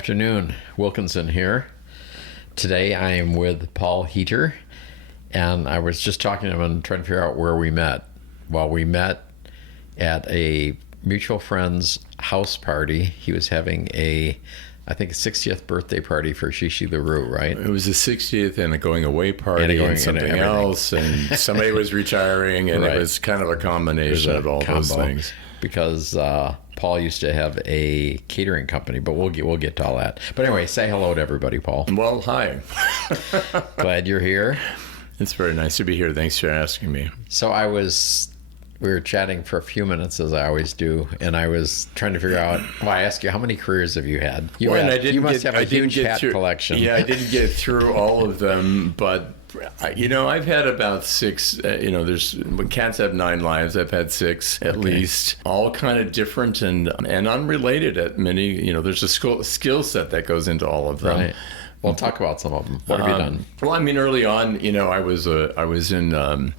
afternoon. Wilkinson here. Today I am with PaulHietter, and I was just talking to him and trying to figure out where we met. Well, we met at a mutual friend's house party. He was having a 60th birthday party for Shishi LaRue, right? It was a 60th and a going away party and something else, and somebody was retiring, and It was kind of a combination of all those things. Because Paul used to have a catering company, but we'll get to all that. But anyway, say hello to everybody, Paul. Well, hi. Glad you're here. It's very nice to be here. Thanks for asking me. So we were chatting for a few minutes, as I always do, and I was trying to figure out, I asked you, how many careers have you had? You must have a huge hat collection. Yeah, I didn't get through all of them, but I've had about six. When cats have 9 lives, I've had 6 at least, all kind of different and unrelated at many. There's a skill set that goes into all of them. Right. Well, talk about some of them. What have you done? Well, early on,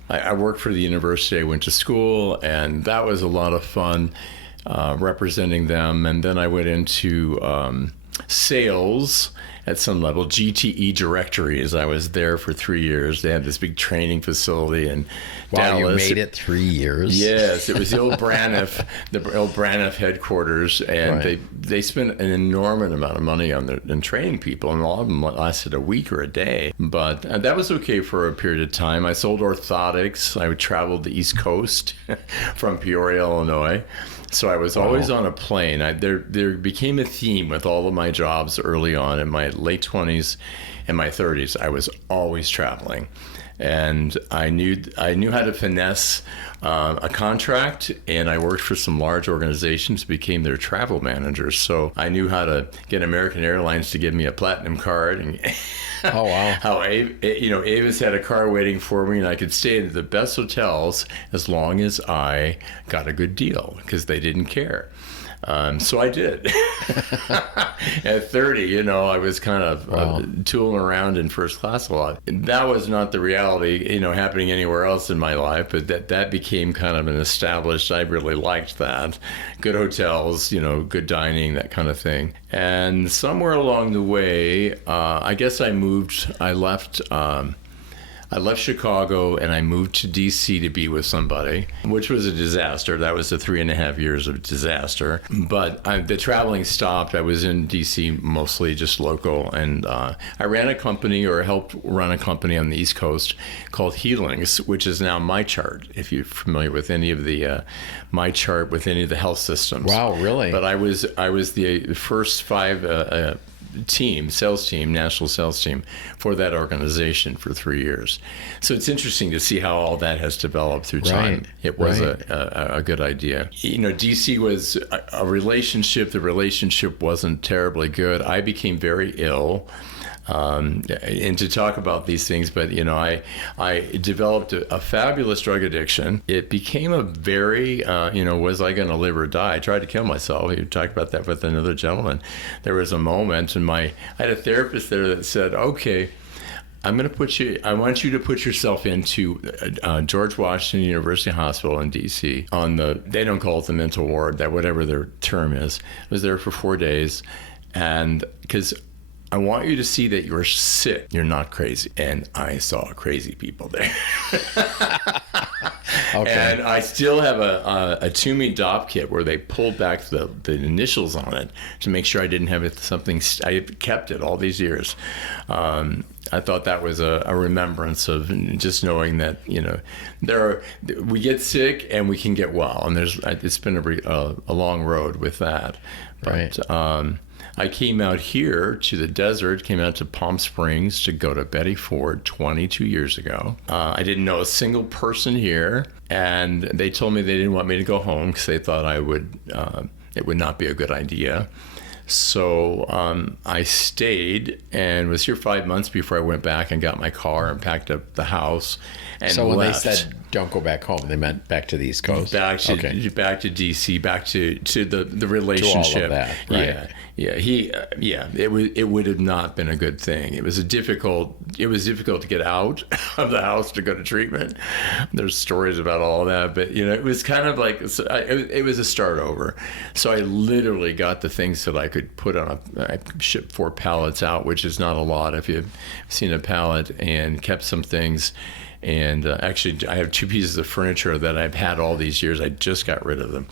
I worked for the university. I went to school, and that was a lot of fun representing them. And then I went into sales at some level, GTE Directories. I was there for 3 years. They had this big training facility in Dallas. You made it 3 years. Yes, it was the old Braniff headquarters, and they spent an enormous amount of money on training people, and a lot of them lasted a week or a day. But that was okay for a period of time. I sold orthotics. I traveled the East Coast from Peoria, Illinois. So I was always on a plane. There became a theme with all of my jobs early on in my late 20s and my 30s. I was always traveling, and I knew how to finesse a contract, and I worked for some large organizations, became their travel manager. So I knew how to get American Airlines to give me a platinum card, and how Avis had a car waiting for me, and I could stay at the best hotels as long as I got a good deal, because they didn't care. So I did. At 30, I was kind of tooling around in first class a lot. That was not the reality, happening anywhere else in my life, but that became kind of an established, I really liked that. Good hotels, good dining, that kind of thing. And somewhere along the way, I guess I left Chicago and I moved to DC to be with somebody, which was a disaster. That was the 3.5 years of disaster. But the traveling stopped. I was in DC mostly just local, and I ran a company, or helped run a company on the East Coast called Healings, which is now MyChart, if you're familiar with any of the MyChart with any of the health systems. Wow, really? But I was the first 5 national sales team for that organization for 3 years. So it's interesting to see how all that has developed through time. Right. It was a good idea. DC was a relationship. The relationship wasn't terribly good. I became very ill. And to talk about these things, but I developed a fabulous drug addiction. It became a very, was I going to live or die? I tried to kill myself. We talked about that with another gentleman. There was a moment, and I had a therapist there that said, "Okay, I want you to put yourself into George Washington University Hospital in DC they don't call it the mental ward, that whatever their term is." I was there for 4 days, and because I want you to see that you're sick. You're not crazy. And I saw crazy people there. Okay. And I still have a Toomey Dopp kit where they pulled back the initials on it to make sure I didn't have something. I kept it all these years. I thought that was a remembrance of just knowing that, we get sick and we can get well. And it's been a long road with that. But, right. I came out here to the desert, came out to Palm Springs to go to Betty Ford 22 years ago. I didn't know a single person here, and they told me they didn't want me to go home because they thought it would not be a good idea. So I stayed and was here 5 months before I went back and got my car and packed up the house and So when left. they said don't go back home, they meant back to the East Coast? Back to DC, back to the relationship. To all of that, right. It would have not been a good thing. It was difficult to get out of the house to go to treatment. There's stories about all that, but it was kind of like it was a start over. So I literally got the things that I could put on I shipped 4 pallets out, which is not a lot if you've seen a pallet, and kept some things. And actually, I have 2 pieces of furniture that I've had all these years. I just got rid of them.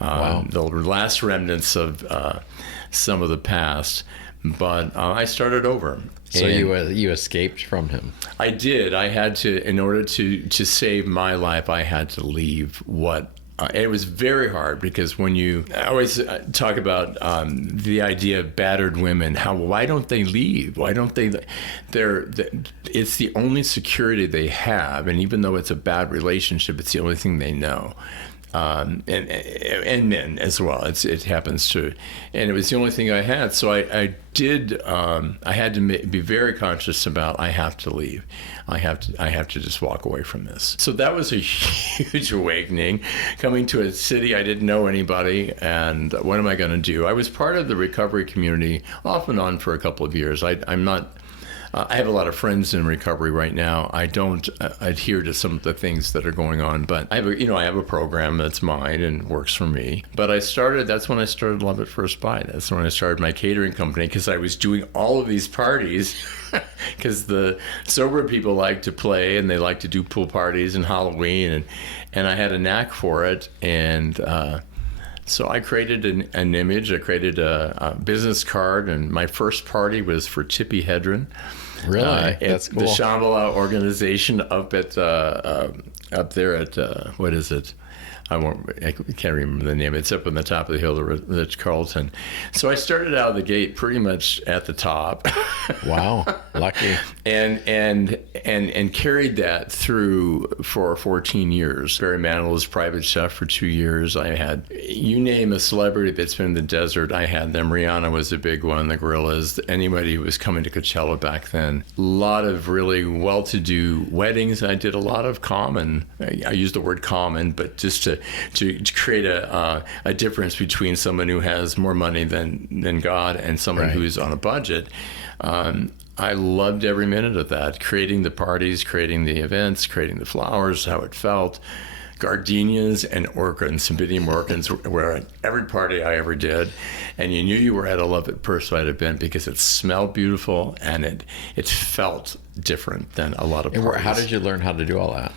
Wow. The last remnants of some of the past, but I started over. So you escaped from him. I did. I had to, in order to save my life, I had to leave what. It was very hard because I always talk about the idea of battered women. Why don't they leave? Why don't they? It's the only security they have, and even though it's a bad relationship, it's the only thing they know. And men as well. It happens to, and it was the only thing I had. So I had to be very conscious about. I have to leave. I have to just walk away from this. So that was a huge awakening, coming to a city I didn't know anybody, and what am I going to do? I was part of the recovery community off and on for a couple of years. I'm not. I have a lot of friends in recovery right now. I don't adhere to some of the things that are going on, but I have a program that's mine and works for me. But that's when I started Love at First Bite. That's when I started my catering company, because I was doing all of these parties because the sober people like to play and they like to do pool parties and Halloween, and I had a knack for it. And so I created an image. I created a business card, and my first party was for Tippi Hedren. Really? That's cool. The Shambhala organization up there at what is it? I can't remember the name. It's up on the top of the hill, the Ritz-Carlton. So I started out of the gate pretty much at the top. Wow, lucky. and carried that through for 14 years. Barry Manilow was private chef for 2 years. I had, you name a celebrity that's been in the desert, I had them. Rihanna was a big one, the Gorillas, anybody who was coming to Coachella back then. A lot of really well-to-do weddings. I did a lot of common, I use the word common, but just to create a difference between someone who has more money than God and someone Right. who's on a budget. I loved every minute of that, creating the parties, creating the events, creating the flowers, how it felt. Gardenias and orchids, Cymbidium orchids were at every party I ever did. And you knew you were at a Love at First Bite event because it smelled beautiful and it felt different than a lot of parties. And how did you learn how to do all that?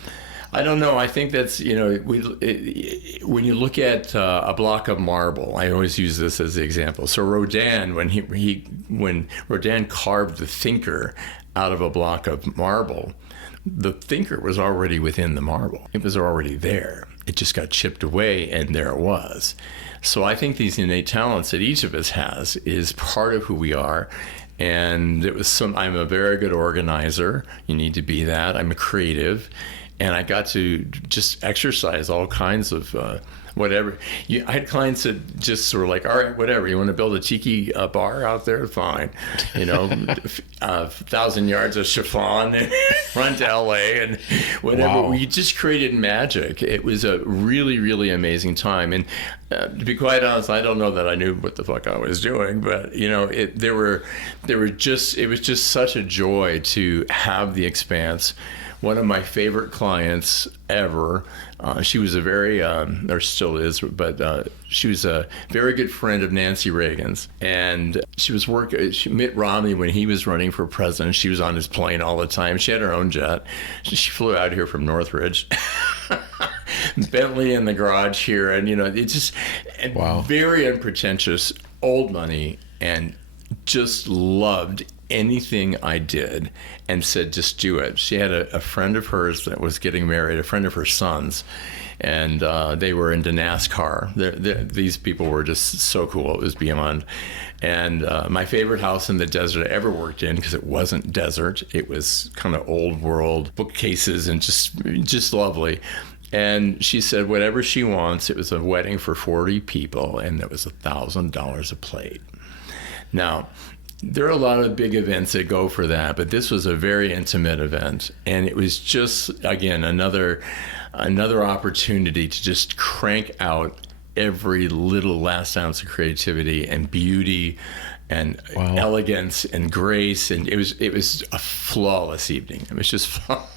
I don't know. I think that's, when you look at a block of marble, I always use this as the example. So Rodin, when Rodin carved the thinker out of a block of marble, the thinker was already within the marble. It was already there. It just got chipped away, and there it was. So I think these innate talents that each of us has is part of who we are. And I'm a very good organizer. You need to be that. I'm a creative. And I got to just exercise all kinds of whatever. I had clients that just were like, all right, whatever. You want to build a tiki bar out there? Fine. 1,000 yards of chiffon and run to LA and whatever. Wow. We just created magic. It was a really, really amazing time. And to be quite honest, I don't know that I knew what the fuck I was doing, but it was just such a joy to have the expanse. One of my favorite clients ever, she was a very, or still is, but she was a very good friend of Nancy Reagan's. And she was Mitt Romney, when he was running for president, she was on his plane all the time. She had her own jet. She flew out here from Northridge. Bentley in the garage here. And, it's just Wow. Very unpretentious, old money, and just loved anything I did and said, just do it. She had a friend of hers that was getting married, a friend of her son's, and they were into NASCAR. These people were just so cool. It was beyond. And my favorite house in the desert I ever worked in, because it wasn't desert, it was kind of old world bookcases and just lovely. And she said whatever she wants. It was a wedding for 40 people, and it was $1,000 a plate. Now, there are a lot of big events that go for that, but this was a very intimate event. And it was just, again, another opportunity to just crank out every little last ounce of creativity and beauty and elegance and grace, and it was a flawless evening. It was just flawless.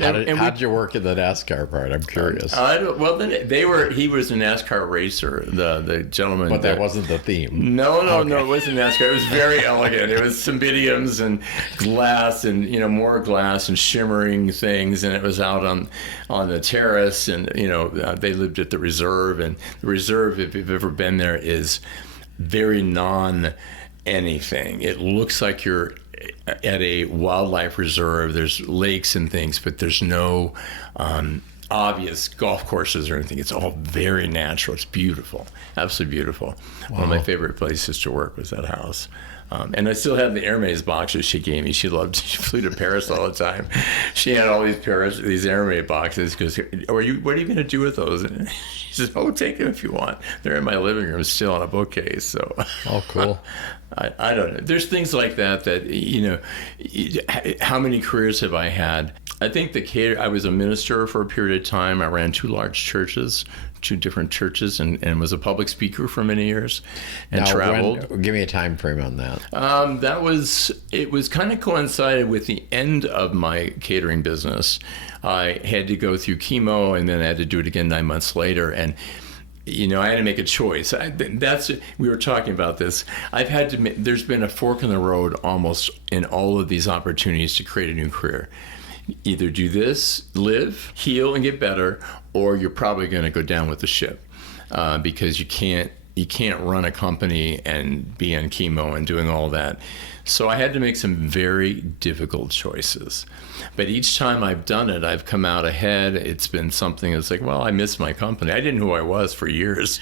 How did you work in the NASCAR part? I'm curious. He was a NASCAR racer, the gentleman. But that wasn't the theme. No, it wasn't NASCAR. It was very elegant. It was cymbidiums and glass and, more glass and shimmering things. And it was out on the terrace. And, they lived at the reserve. And the reserve, if you've ever been there, is very non-anything. It looks like you're at a wildlife reserve. There's lakes and things, but there's no obvious golf courses or anything. It's all very natural. It's beautiful, absolutely beautiful. Wow. One of my favorite places to work was that house. And I still have the Air Maze boxes she gave me. She flew to Paris all the time. She had all these Air Maze boxes. Because, what are you going to do with those? And she says, take them if you want. They're in my living room still on a bookcase. So, oh, cool. I don't know. There's things like that, how many careers have I had? I think I was a minister for a period of time. I ran two different churches, and was a public speaker for many years, and traveled. Give me a time frame on that. It was kind of coincided with the end of my catering business. I had to go through chemo, and then I had to do it again 9 months later, and I had to make a choice. We were talking about this. There's been a fork in the road almost in all of these opportunities to create a new career. Either do this, live, heal, and get better, or you're probably going to go down with the ship, because you can't run a company and be on chemo and doing all that. So I had to make some very difficult choices. But each time I've done it, I've come out ahead. It's been something that's like, I miss my company. I didn't know who I was for years.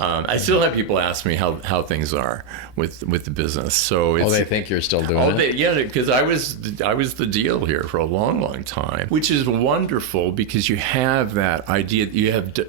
I still have people ask me how things are with the business. So they think you're still doing it? Yeah, because I was the deal here for a long, long time, which is wonderful because you have that idea.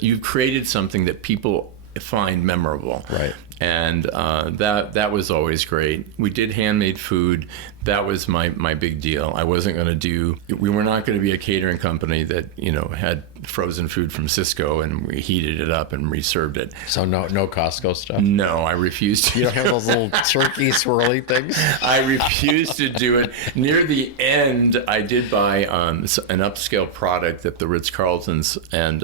You've created something that people find memorable. Right. And that was always great. We did handmade food. That was my big deal. We were not going to be a catering company that, had frozen food from Cisco and we heated it up and reserved it. So no Costco stuff? No, I refused to. You don't have those little turkey swirly things? I refused to do it. Near the end, I did buy an upscale product that the Ritz-Carltons and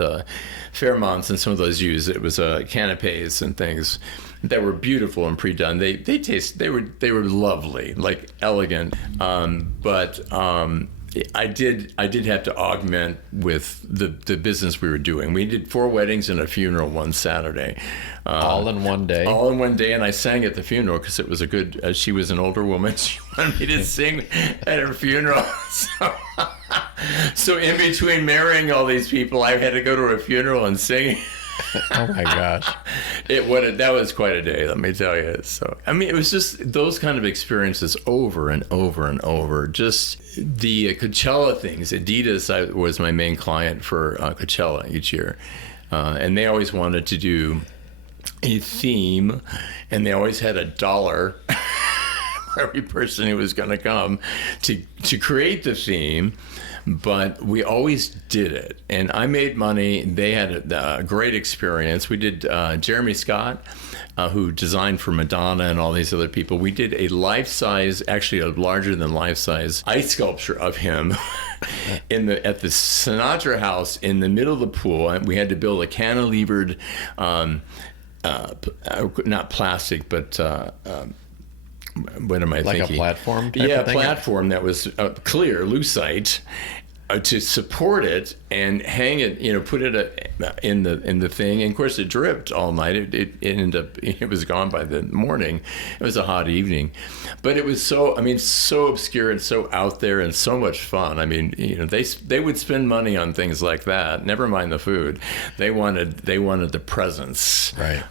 Fairmonts and some of those use. It was canapes and things that were beautiful and pre-done. They were lovely, like elegant. But I did have to augment with the business we were doing. We did 4 weddings and a funeral one Saturday. All in one day? All in one day, and I sang at the funeral because it was she was an older woman. She wanted me to sing at her funeral. So in between marrying all these people, I had to go to her funeral and sing. Oh my gosh. That was quite a day, let me tell you. So, it was just those kind of experiences over and over and over. Just the Coachella things. Adidas was my main client for Coachella each year. And they always wanted to do a theme, and they always had $1 for every person who was going to come to create the theme. But we always did it, and I made money. They had a great experience. We did Jeremy Scott, who designed for Madonna and all these other people. We did a life-size, actually a larger than life-size ice sculpture of him at the Sinatra house in the middle of the pool. And we had to build a cantilevered, not plastic, but what am I thinking? Like a platform? Yeah, a platform that was clear, lucite, to support it and hang it, put it in the thing. And of course, it dripped all night. It was gone by the morning. It was a hot evening, but it was so obscure and so out there and so much fun. They would spend money on things like that. Never mind the food. They wanted the presence, right?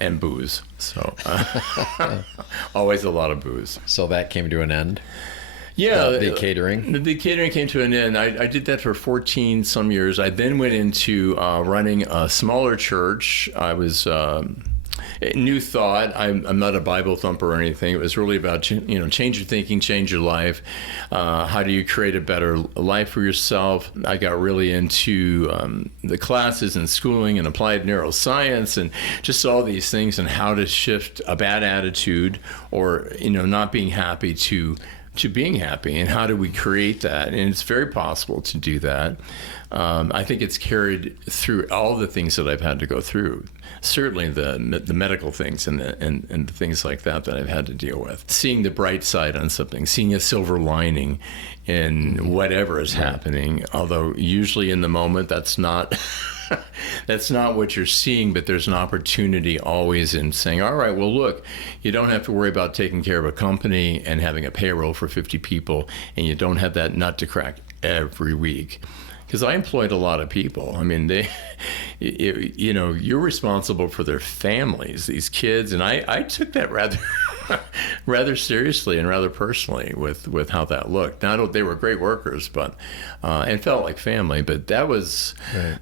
And booze. So always a lot of booze. So that came to an end. Yeah, the catering. The catering came to an end. I did that for 14 some years. I then went into running a smaller church. I was new thought. I'm not a Bible thumper or anything. It was really about, change your thinking, change your life. How do you create a better life for yourself? I got really into the classes and schooling and applied neuroscience and just all these things, and how to shift a bad attitude or, not being happy to being happy, and how do we create that? And it's very possible to do that. I think it's carried through all the things that I've had to go through. Certainly the medical things and the things like that I've had to deal with. Seeing the bright side on something, seeing a silver lining in whatever is happening. Although usually in the moment that's not that's not what you're seeing, but there's an opportunity always in saying, all right, well, look, you don't have to worry about taking care of a company and having a payroll for 50 people, and you don't have that nut to crack every week. Because I employed a lot of people. I mean, you're responsible for their families, these kids, and I took that rather seriously and rather personally with how that looked. Now, they were great workers, but and felt like family. But that was, right.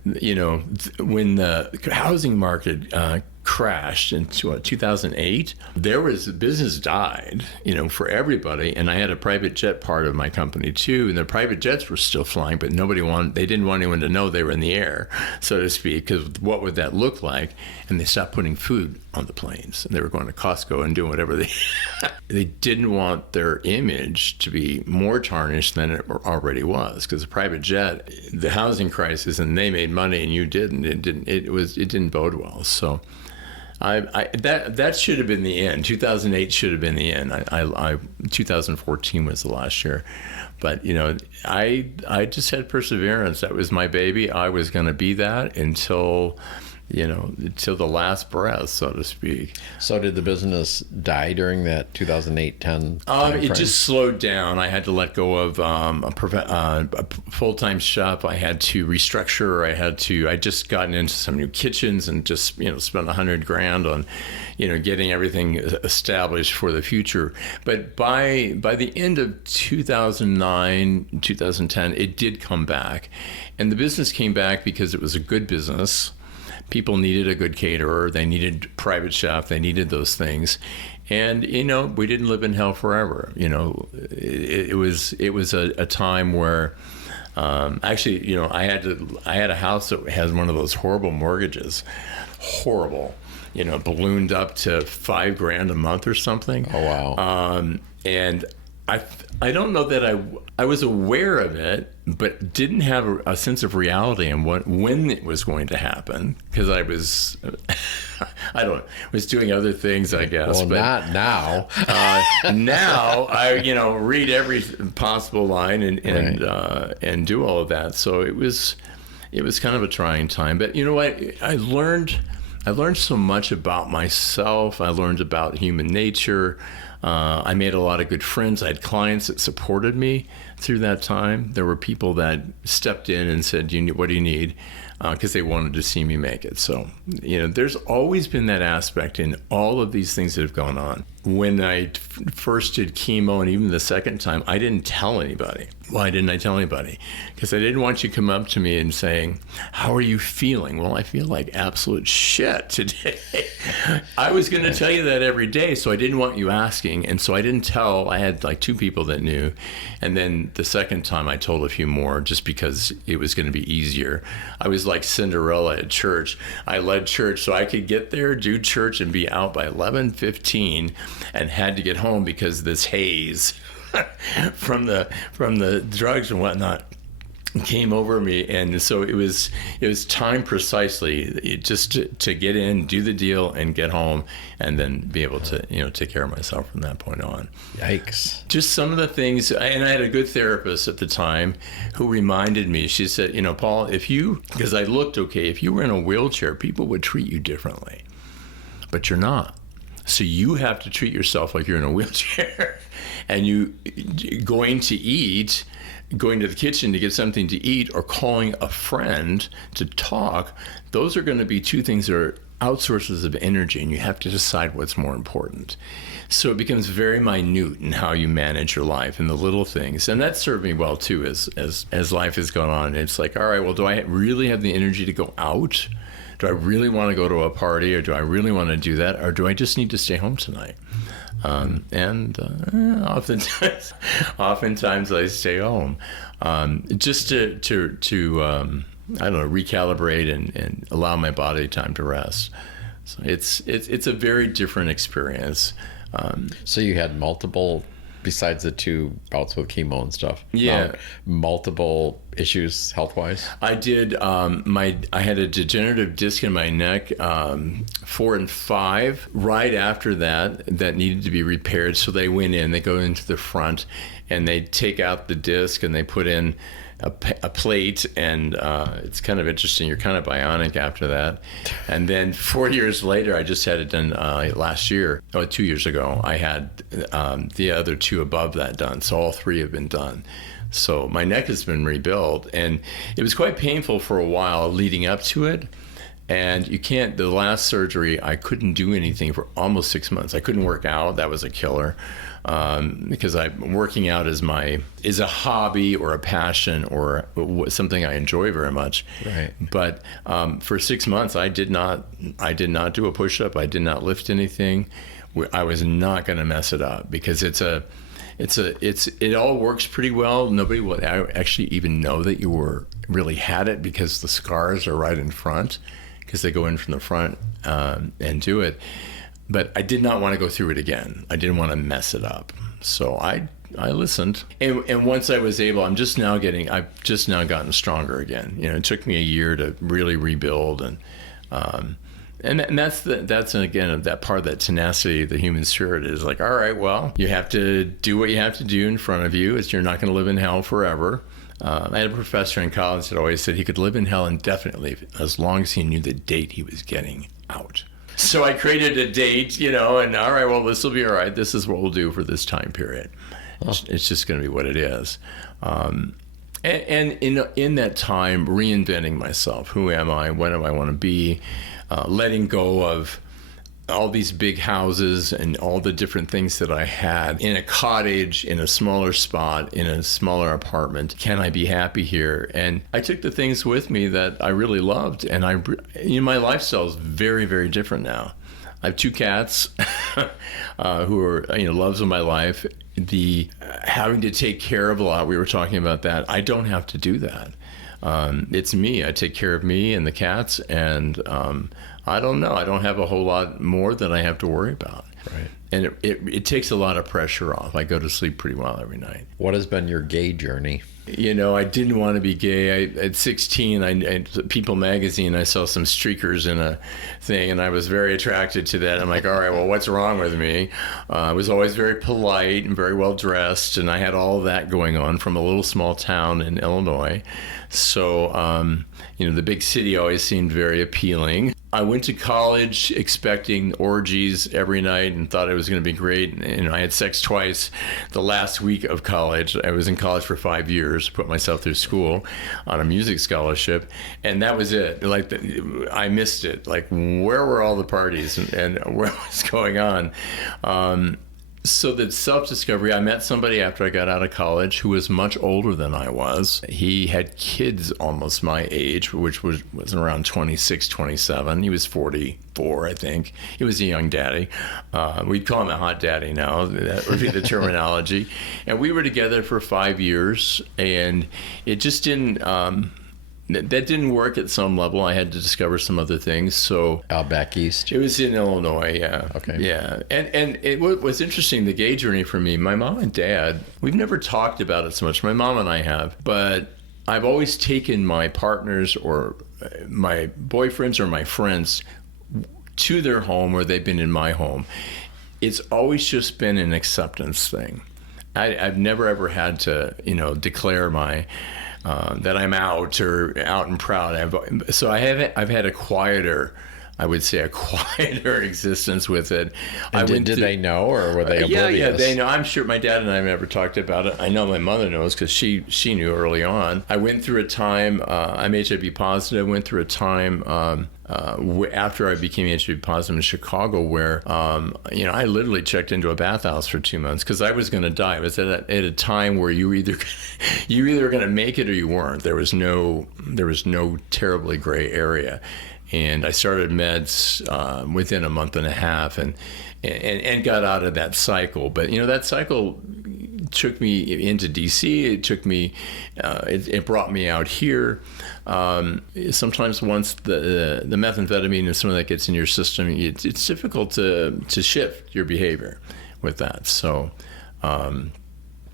When the housing market crashed in 2008, business died, for everybody. And I had a private jet part of my company too, and the private jets were still flying, but they didn't want anyone to know they were in the air, so to speak, because what would that look like? And they stopped putting food on the planes, and they were going to Costco and doing whatever they didn't want their image to be more tarnished than it already was, because the private jet, the housing crisis, and they made money and you didn't. It didn't bode well. So that should have been the end. 2008 should have been the end. 2014 was the last year, but I just had perseverance. That was my baby. I was going to be that until the last breath, so to speak. So did the business die during that 2008-10 It just slowed down. I had to let go of a full-time shop. I had to restructure. I just gotten into some new kitchens and just, spent $100,000 on, getting everything established for the future. But by the end of 2009, 2010, it did come back. And the business came back because it was a good business. People needed a good caterer. They needed private chef. They needed those things. And, we didn't live in hell forever. It was a time where, actually, I had a house that has one of those horrible mortgages. Horrible. Ballooned up to $5,000 a month or something. Oh, wow. And I don't know that I was aware of it, but didn't have a sense of reality and when it was going to happen, because I was was doing other things, I guess. Well, but not now. Now I read every possible line and right. And do all of that. So it was kind of a trying time. But you know what? I learned so much about myself. I learned about human nature. I made a lot of good friends. I had clients that supported me through that time. There were people that stepped in and said, what do you need? Because they wanted to see me make it. So, there's always been that aspect in all of these things that have gone on. When I first did chemo, and even the second time, I didn't tell anybody. Why didn't I tell anybody? Because I didn't want you to come up to me and saying, how are you feeling? Well, I feel like absolute shit today. I was going to tell you that every day, so I didn't want you asking. And so I didn't tell. I had like 2 people that knew. And then the second time I told a few more, just because it was going to be easier. I was like Cinderella at church. I led church so I could get there, do church, and be out by 11:15, and had to get home because this haze from the drugs and whatnot came over me. And so it was time precisely just to get in, do the deal, and get home, and then be able to take care of myself from that point on. Yikes. Just some of the things. And I had a good therapist at the time who reminded me. She said, Paul, because I looked okay, if you were in a wheelchair, people would treat you differently, but you're not. So you have to treat yourself like you're in a wheelchair. And you going to the kitchen to get something to eat, or calling a friend to talk, those are going to be 2 things that are outsources of energy, and you have to decide what's more important. So it becomes very minute in how you manage your life and the little things. And that served me well, too, as life has gone on. It's like, all right, well, do I really have the energy to go out? Do I really want to go to a party, or do I really want to do that? Or do I just need to stay home tonight? Oftentimes I stay home, just to I don't know, recalibrate and allow my body time to rest. So it's a very different experience. So you had multiple, besides the 2 bouts with chemo and stuff? Yeah. Multiple issues health-wise? I did. I had a degenerative disc in my neck, 4 and 5. Right after that needed to be repaired. So they go into the front, and they take out the disc and they put in a plate, and it's kind of interesting. You're kind of bionic after that. And then 4 years later, I just had it done last year. 2 years ago, I had the other 2 above that done. So all 3 have been done. So my neck has been rebuilt, and it was quite painful for a while leading up to it. And the last surgery, I couldn't do anything for almost 6 months. I couldn't work out. That was a killer. Because working out is a hobby or a passion or something I enjoy very much. Right. But for 6 months, I did not do a push-up. I did not lift anything. I was not going to mess it up, because it all works pretty well. Nobody will actually even know that you really had it, because the scars are right in front, because they go in from the front and do it. But I did not want to go through it again. I didn't want to mess it up. So I listened. And once I was able, I've just now gotten stronger again. It took me a year to really rebuild. And that's again, that part of that tenacity, the human spirit, is like, all right, well, you have to do what you have to do in front of you. You're not going to live in hell forever. I had a professor in college that always said he could live in hell indefinitely as long as he knew the date he was getting out. So I created a date, and all right, well, this will be all right. This is what we'll do for this time period. It's just going to be what it is. And in that time, reinventing myself. Who am I? What do I want to be? Letting go of all these big houses and all the different things that I had in a cottage, in a smaller spot, in a smaller apartment. Can I be happy here? And I took the things with me that I really loved, and my lifestyle is very, very different now. I have 2 cats who are loves of my life. The having to take care of a lot, we were talking about that. I don't have to do that. It's me. I take care of me and the cats, and I don't know. I don't have a whole lot more that I have to worry about. Right. And it takes a lot of pressure off. I go to sleep pretty well every night. What has been your gay journey? I didn't want to be gay. At 16, People magazine, I saw some streakers in a thing, and I was very attracted to that. I'm like, all right, well, what's wrong with me? I was always very polite and very well dressed, and I had all of that going on from a little small town in Illinois. So, the big city always seemed very appealing. I went to college expecting orgies every night and thought it was going to be great. And I had sex twice the last week of college. I was in college for 5 years, put myself through school on a music scholarship, and that was it. I missed it. Like, where were all the parties and what was going on? So the self-discovery, I met somebody after I got out of college who was much older than I was. He had kids almost my age, which was around 26, 27. He was 44, I think. He was a young daddy. We'd call him a hot daddy now. That would be the terminology. And we were together for 5 years, and it just didn't... that didn't work at some level. I had to discover some other things. So out back east. It was in Illinois, yeah. Okay. Yeah, and it was interesting. The gay journey for me. My mom and dad. We've never talked about it so much. My mom and I have, but I've always taken my partners or my boyfriends or my friends to their home, or they've been in my home. It's always just been an acceptance thing. I've never ever had to, declare my. That I'm out or out and proud. I've had a quieter I would say, a quieter existence with it. And did they know, or were they oblivious? Yeah, they know. I'm sure my dad and I have never talked about it. I know my mother knows because she knew early on. I went through a time, I'm HIV positive, I went through a time after I became HIV positive in Chicago where, I literally checked into a bathhouse for 2 months because I was going to die. It was at a time where you either going to make it or you weren't. There was no terribly gray area. And I started meds within a month and a half and got out of that cycle. But, that cycle took me into DC. It took me, it brought me out here. Sometimes once the methamphetamine and some of that gets in your system, it's difficult to shift your behavior with that. So,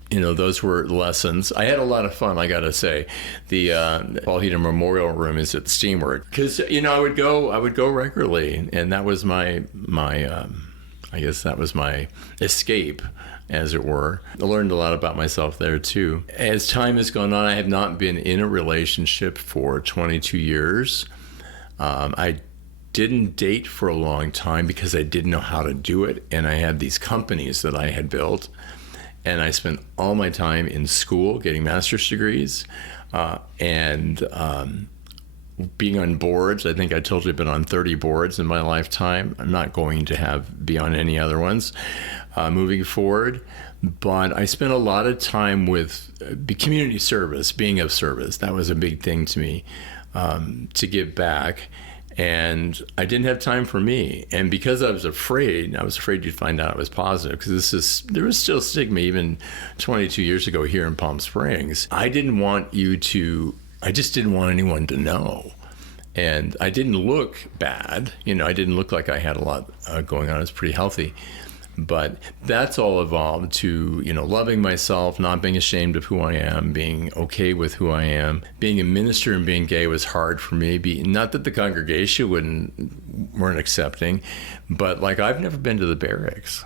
those were lessons. I had a lot of fun, I got to say. The PaulHietter Memorial Room is at Steamworks because I would go regularly, and that was my I guess that was my escape, as it were. I learned a lot about myself there too. As time has gone on, I have not been in a relationship for 22 years. I didn't date for a long time because I didn't know how to do it, and I had these companies that I had built. And I spent all my time in school getting master's degrees and being on boards. I think I told you I've been on 30 boards in my lifetime. I'm not going to be on any other ones moving forward. But I spent a lot of time with community service, being of service. That was a big thing to me, to give back. And I didn't have time for me. And because I was afraid you'd find out it was positive, because there was still stigma even 22 years ago here in Palm Springs. I just didn't want anyone to know. And I didn't look bad. I didn't look like I had a lot going on. I was pretty healthy. But that's all evolved to, loving myself, not being ashamed of who I am, being okay with who I am. Being a minister and being gay was hard for me. Not that the congregation weren't accepting, but I've never been to the barracks.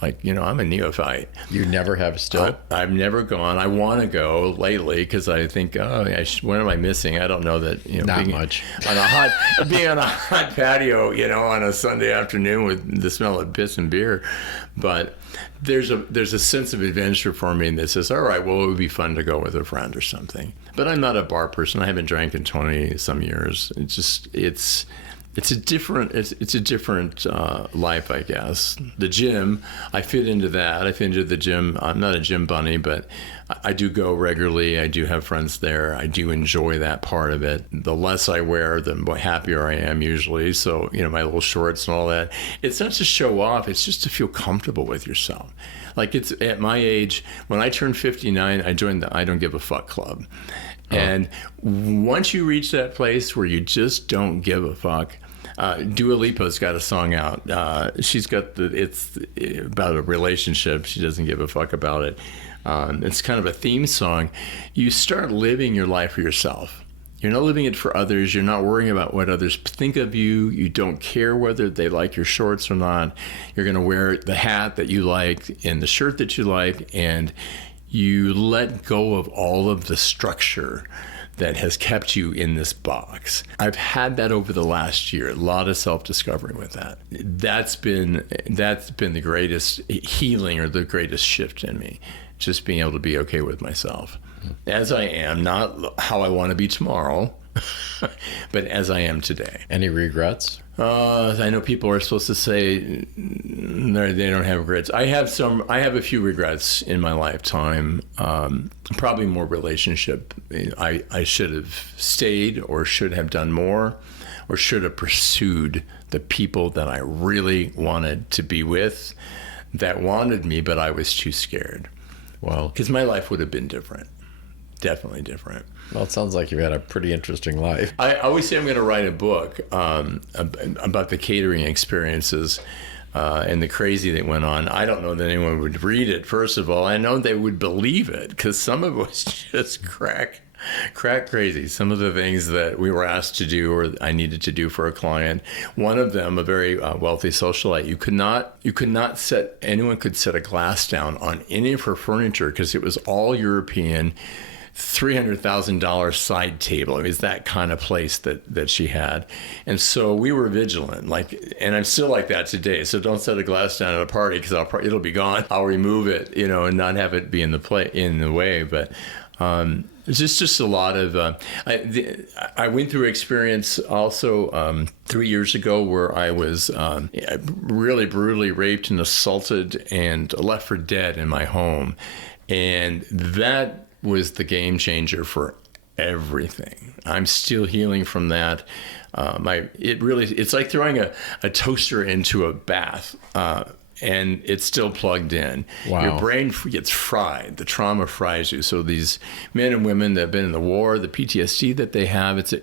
I'm a neophyte. You never have still? I've never gone. I want to go lately because I think, what am I missing? I don't know that, not being much. Being on a hot patio, on a Sunday afternoon with the smell of piss and beer. But there's a sense of adventure for me that says, all right, well, it would be fun to go with a friend or something. But I'm not a bar person. I haven't drank in 20 some years. It's a different life, I guess. The gym, I fit into that. I fit into the gym. I'm not a gym bunny, but I do go regularly. I do have friends there. I do enjoy that part of it. The less I wear, the happier I am usually. So, my little shorts and all that. It's not to show off. It's just to feel comfortable with yourself. It's at my age, when I turned 59, I joined the I Don't Give a Fuck Club. And once you reach that place where you just don't give a fuck, Dua Lipa's got a song out. She's got it's about a relationship. She doesn't give a fuck about it. It's kind of a theme song. You start living your life for yourself. You're not living it for others. You're not worrying about what others think of you. You don't care whether they like your shorts or not. You're going to wear the hat that you like and the shirt that you like, and you let go of all of the structure that has kept you in this box. I've had that over the last year, a lot of self-discovery with that. That's been the greatest healing or the greatest shift in me, just being able to be okay with myself. As I am, not how I want to be tomorrow, but as I am today. Any regrets? I know people are supposed to say they don't have regrets. I have a few regrets in my lifetime. Probably more relationship. I should have stayed or should have done more or should have pursued the people that I really wanted to be with that wanted me, but I was too scared. Well, because my life would have been different. Definitely different. Well, it sounds like you've had a pretty interesting life. I always say I'm going to write a book about the catering experiences and the crazy that went on. I don't know that anyone would read it, first of all. I know they would believe it because some of it was just crack crazy. Some of the things that we were asked to do or I needed to do for a client. One of them, a very wealthy socialite, anyone could set a glass down on any of her furniture because it was all European, $300,000 side table. I mean, it's that kind of place that she had. And so we were vigilant, and I'm still like that today. So don't set a glass down at a party, because it'll be gone. I'll remove it, and not have it be in the way. But it's just a lot of, I went through experience also 3 years ago where I was really brutally raped and assaulted and left for dead in my home. And that was the game changer for everything. I'm still healing from that. It's like throwing a toaster into a bath. And it's still plugged in. Wow. Your brain gets fried. The trauma fries you. So these men and women that have been in the war, the PTSD that they have, it's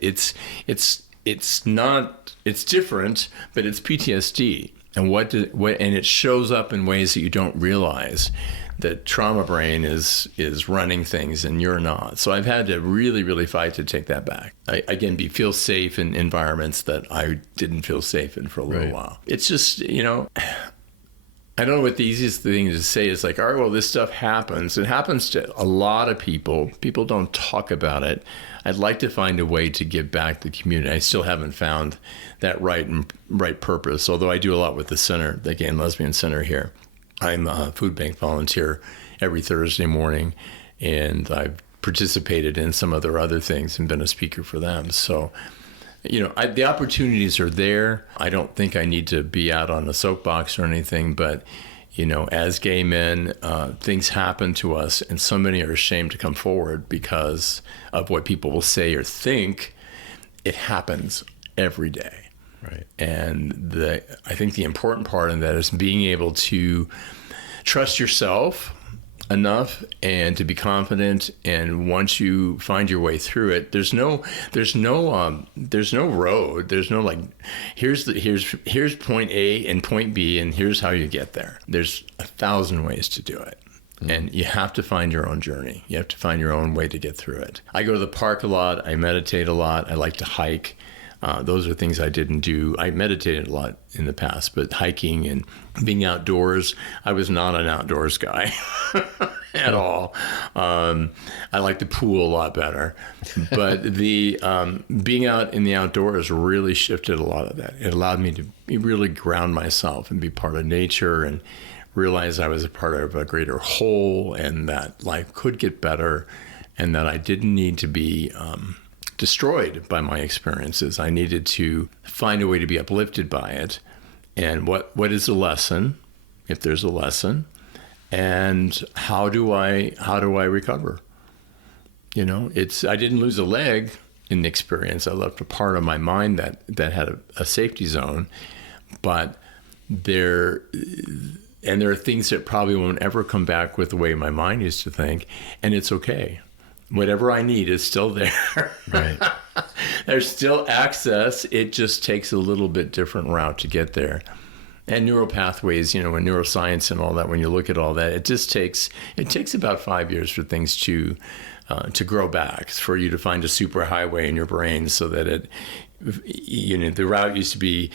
different, but it's PTSD. And it shows up in ways that you don't realize. That trauma brain is running things and you're not. So I've had to really, really fight to take that back. Feel safe in environments that I didn't feel safe in for a little while. It's just, I don't know what the easiest thing to say is, like, all right, well, this stuff happens. It happens to a lot of people. People don't talk about it. I'd like to find a way to give back to the community. I still haven't found that right purpose, although I do a lot with the center, the Gay and Lesbian Center here. I'm a food bank volunteer every Thursday morning, and I've participated in some of their other things and been a speaker for them. So, the opportunities are there. I don't think I need to be out on a soapbox or anything, but, as gay men, things happen to us, and so many are ashamed to come forward because of what people will say or think. It happens every day. Right. And I think the important part in that is being able to trust yourself enough and to be confident. And once you find your way through it, there's no road. There's no here's point A and point B, and here's how you get there. There's 1,000 ways to do it. And you have to find your own journey. You have to find your own way to get through it. I go to the park a lot. I meditate a lot. I like to hike. Those are things I didn't do. I meditated a lot in the past, but hiking and being outdoors, I was not an outdoors guy at all. I like the pool a lot better. But the being out in the outdoors really shifted a lot of that. It allowed me to really ground myself and be part of nature and realize I was a part of a greater whole, and that life could get better, and that I didn't need to be destroyed by my experiences. I needed to find a way to be uplifted by it. And what is the lesson, if there's a lesson, and how do I recover? I didn't lose a leg in the experience. I left a part of my mind that had a safety zone, but there are things that probably won't ever come back with the way my mind used to think, and it's okay. Whatever I need is still there. Right. There's still access. It just takes a little bit different route to get there. And neural pathways, and neuroscience and all that, when you look at all that, it takes about 5 years for things to grow back, for you to find a superhighway in your brain so that the route used to be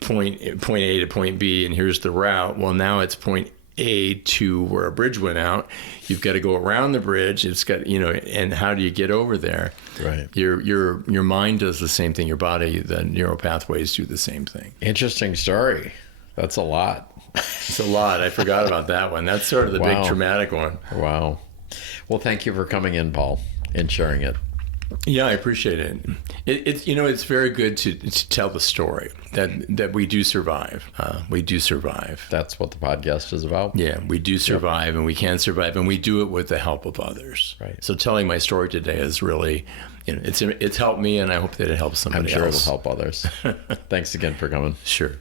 point A to point B, and here's the route. Well, now it's point A to where a bridge went out. You've got to go around the bridge. It's got, and how do you get over there? Right. Your mind does the same thing. Your body, the neural pathways do the same thing. Interesting story. That's a lot. It's a lot. I forgot about that one. That's sort of the big traumatic one. Wow. Well, thank you for coming in, Paul, and sharing it. Yeah, I appreciate it. It's very good to tell the story that we do survive. We do survive. That's what the podcast is about. Yeah, we do survive, and we can survive, and we do it with the help of others. Right. So telling my story today is really, it's helped me, and I hope that it helps somebody else. I'm sure it'll help others. Thanks again for coming. Sure.